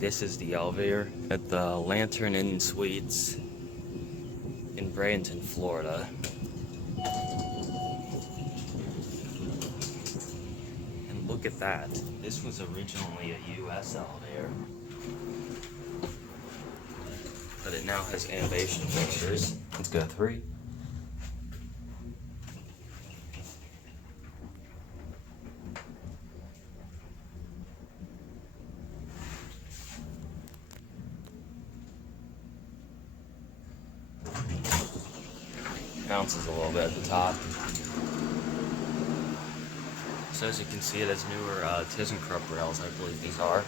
This is the elevator at the Lantern Inn Suites in Bradenton, Florida. And look at that. This was originally a US elevator, but it now has innovation fixtures. Let's go 3. Bounces a little bit at the top. So as you can see, it has newer ThyssenKrupp rails, I believe these are.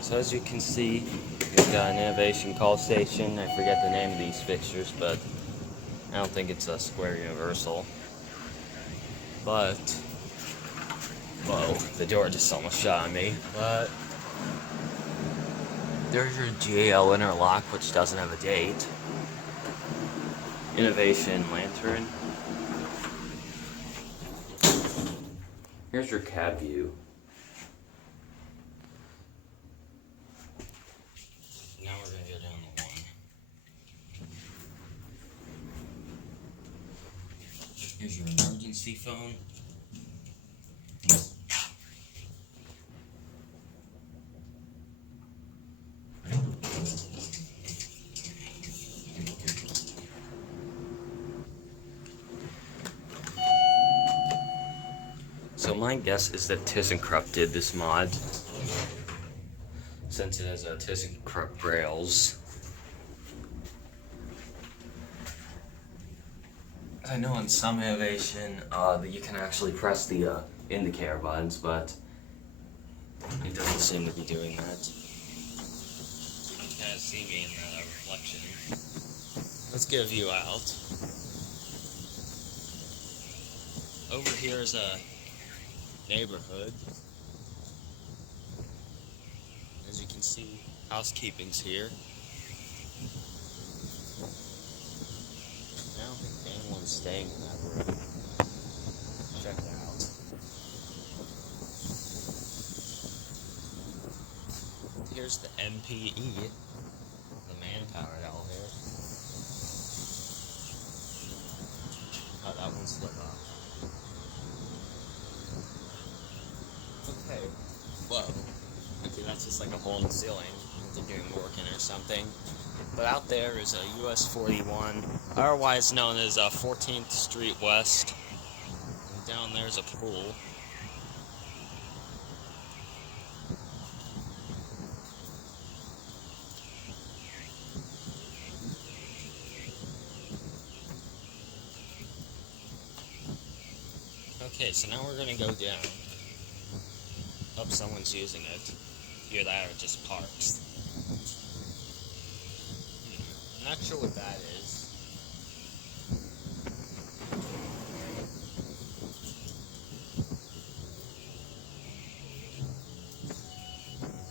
So as you can see, we've got an innovation call station. I forget the name of these fixtures, but I don't think it's a square universal. But, whoa, the door just almost shot on me. But there's your GAL interlock, which doesn't have a date. Innovation lantern. Here's your cab view. Now we're gonna go down to 1. Here's your emergency phone. So my guess is that ThyssenKrupp did this mod, since it has a ThyssenKrupp rails. I know in some innovation that you can actually press the indicator buttons, but it doesn't seem to be doing that. You can kind of see me in that reflection. Let's get a view out. Over here is a neighborhood. As you can see, housekeeping's here. I don't think anyone's staying in that room. Check it out. Here's the MPE, the man-powered elevator. Oh, that one slid off. Okay, whoa. Okay, that's just like a hole in the ceiling. They're doing working or something. But out there is a US 41, otherwise known as 14th Street West. And down there's a pool. Okay, so now we're gonna go down. Hope someone's using it. Either that or just parks. I'm not sure what that is.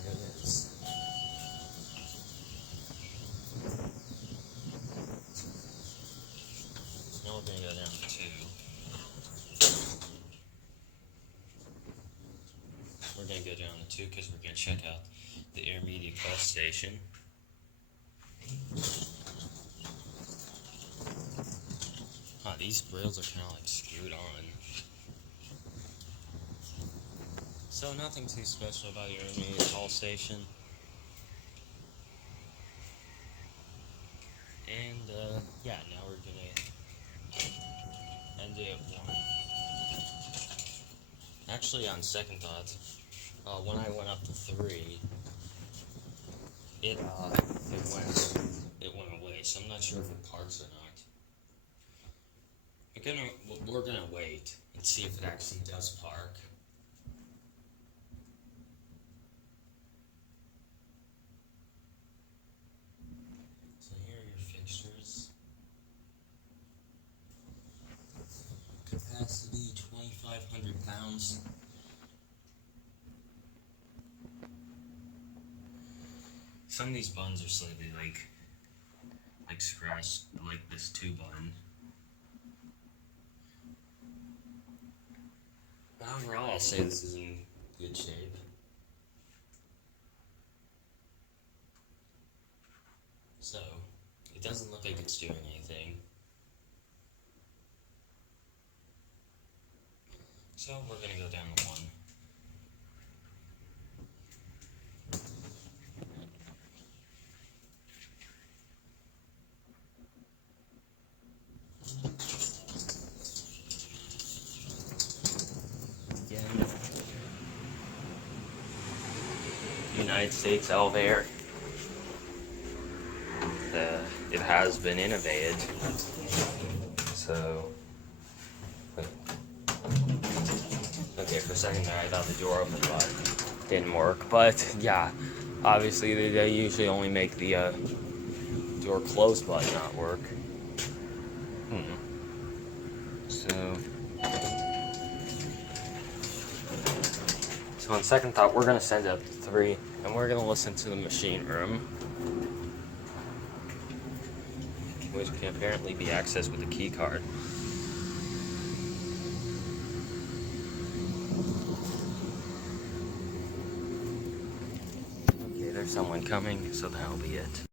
There it is. Now we're gonna go down to 2. We're gonna go down to 2 because we're gonna check out the intermediate bus station. Huh, these rails are kind of like screwed on. So nothing too special about your intermediate call station. And yeah, now we're gonna end it at 1. Actually, on second thought, when I went up to 3, it went away. So I'm not sure if it parks or not. We're gonna wait and see if it actually does park. So here are your fixtures. Capacity 2,500 pounds. Some of these buttons are slightly like scratched, like this 2 button. Overall, I'll say this is in good shape. So, it doesn't look like it's doing anything. So, we're gonna go down to 1. Again, United States elevator. It has been innovated. So, okay, for a second there, I thought the door opened, but didn't work. But yeah, obviously they usually only make the door close button not work. So on second thought, we're gonna send up to 3, and we're gonna listen to the machine room, which can apparently be accessed with a key card. Okay, there's someone coming, so that'll be it.